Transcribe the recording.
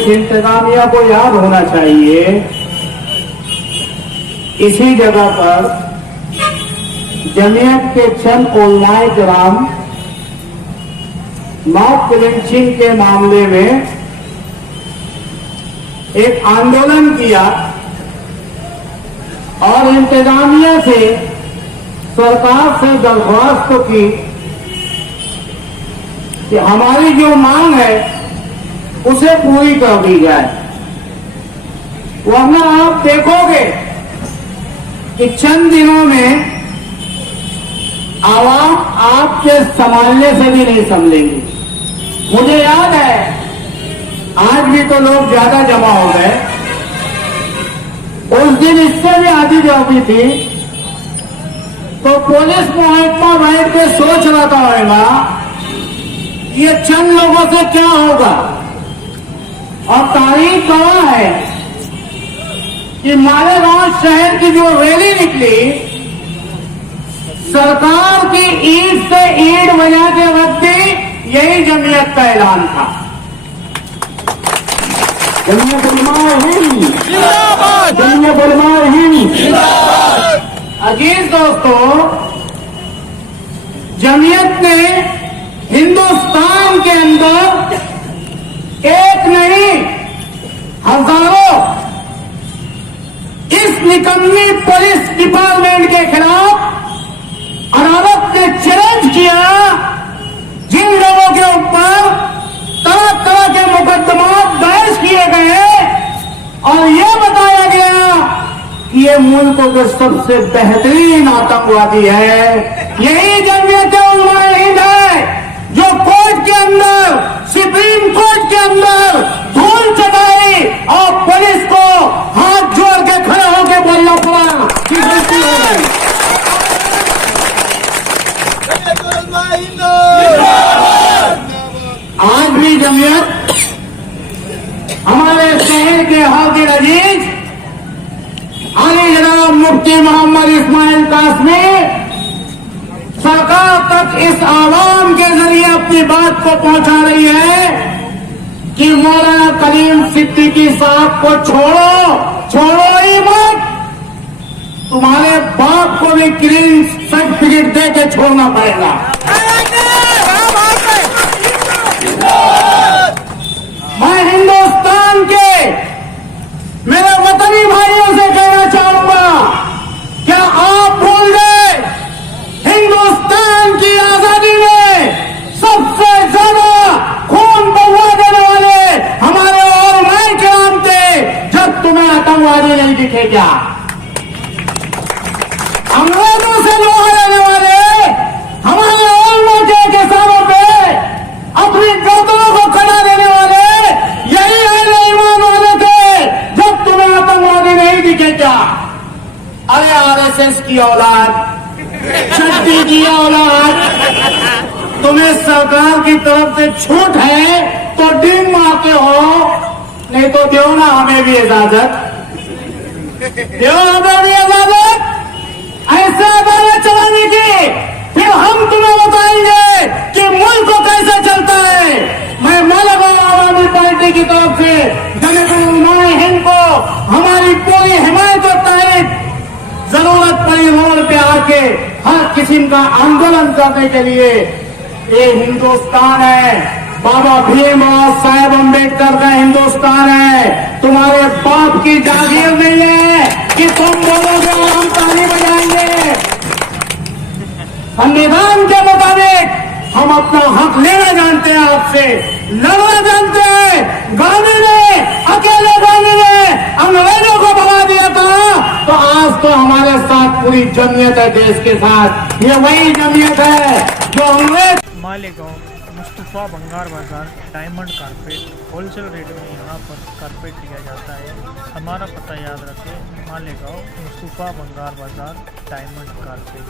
Police इंतजामिया को याद होना चाहिए, इसी जगह पर जमीयत के चंद उलमाए किराम मॉब लिंचिंग के मामले में एक आंदोलन किया और इंतजामिया से सरकार से दरख्वास्त की कि हमारी जो मांग है उसे पूरी कर दी जाए। वरना आप देखोगे कि चंद दिनों में आवाम आपके संभालने से भी नहीं संभलेंगी। मुझे याद है, आज भी तो लोग ज्यादा जमा हो गए, उस दिन इससे भी आधी जमी थी, तो पुलिस महकमा बैठ के सोच रहा था होगा ये चंद लोगों से क्या होगा। और तारीख गवाह है कि मालेगांव शहर की जो रैली निकली, सरकार की ईंट से ईंट बजा के वक्त भी यही जमीयत का ऐलान था। जमीयत उलमाए हिंद जिंदाबाद, जमीयत उलमाए हिंद जिंदाबाद। अजीज दोस्तों, जमीयत ने हिंदुस्तान के अंदर एक नहीं हजारों इस निकम्मी पुलिस डिपार्टमेंट के खिलाफ अदालत ने चैलेंज किया, जिन लोगों के ऊपर तरह तरह के मुकदमा दायर किए गए और यह बताया गया कि ये मुल्क के सबसे बेहतरीन आतंकवादी है, यही जमीयत उलमाए हिंद है जो कोर्ट के अंदर, सुप्रीम कोर्ट के अंदर धूल चटाई और पुलिस को हाथ जोड़ के खड़े होकर बोलना पड़ा कि गलती हो गई। आज भी जमीयत हमारे शहर के हाजिर अजीज आली जनाब मुफ्ती मोहम्मद इस्माइल कासमी सरकार तक इस आवाम के जरिए अपनी बात को पहुंचा रही है कि मौलाना कलीम सिद्दीकी साहब को छोड़ो ही मत, तुम्हारे बाप को भी क्लीन सर्टिफिकेट दे के छोड़ना पड़ेगा। मैं हिंदुस्तान के मेरे वतनी भाइयों से कहना चाहूंगा, क्या आप भूल गए हिंदुस्तान की आजादी में सबसे ज्यादा खून बहा देने वाले हमारे उलमाए किराम थे, जब तुम्हें आतंकवादी नहीं दिखे क्या? अंग्रेजों से लोहा लेने वाले हमारे उलमा के किसानों पे अपनी गर्दनों को खड़ा देने वाले यही अहले ईमान वाले थे, जब तुम्हें आतंकवादी नहीं दिखे क्या? अरे आरएसएस की औलाद, शक्ति की औलाद, तुम्हें सरकार की तरफ से छूट है तो डीम मारते हो, नहीं तो दो ना हमें भी इजाजत, दो हमें भी इजाजत ऐसे अदालत चलाने की, फिर हम तुम्हें बताएंगे कि मुल्क को कैसे चलता है। मैं मालेगांव आवामी पार्टी की तरफ से जमीयत उलमाए हिंद को हमारी पूरी हिमायत और तारीफ, जरूरत पड़ी रोड पे आके हर किस्म का आंदोलन करने के लिए। ये हिंदुस्तान है, बाबा भीम और साहेब अम्बेडकर का हिंदुस्तान है, तुम्हारे बाप की जागीर नहीं है कि तुम बोलोगे और हम ताली बजाएंगे। संविधान के मुताबिक हम अपना हक लेना जानते हैं, आपसे लड़ना जानते हैं। गांधी ने, अकेले गांधी ने अंग्रेजों को भगा दिया था, तो आज तो हमारे साथ पूरी जमीयत है देश के साथ। ये वही जमीयत है जो अंग्रेज। मालेगांव मुस्तफा बंगार बाजार डायमंड कारपेट होलसेल रेट में यहाँ पर कारपेट दिया जाता है। हमारा पता याद रखें, मालेगांव मुस्तफा बंगार बाजार डायमंड कारपेट।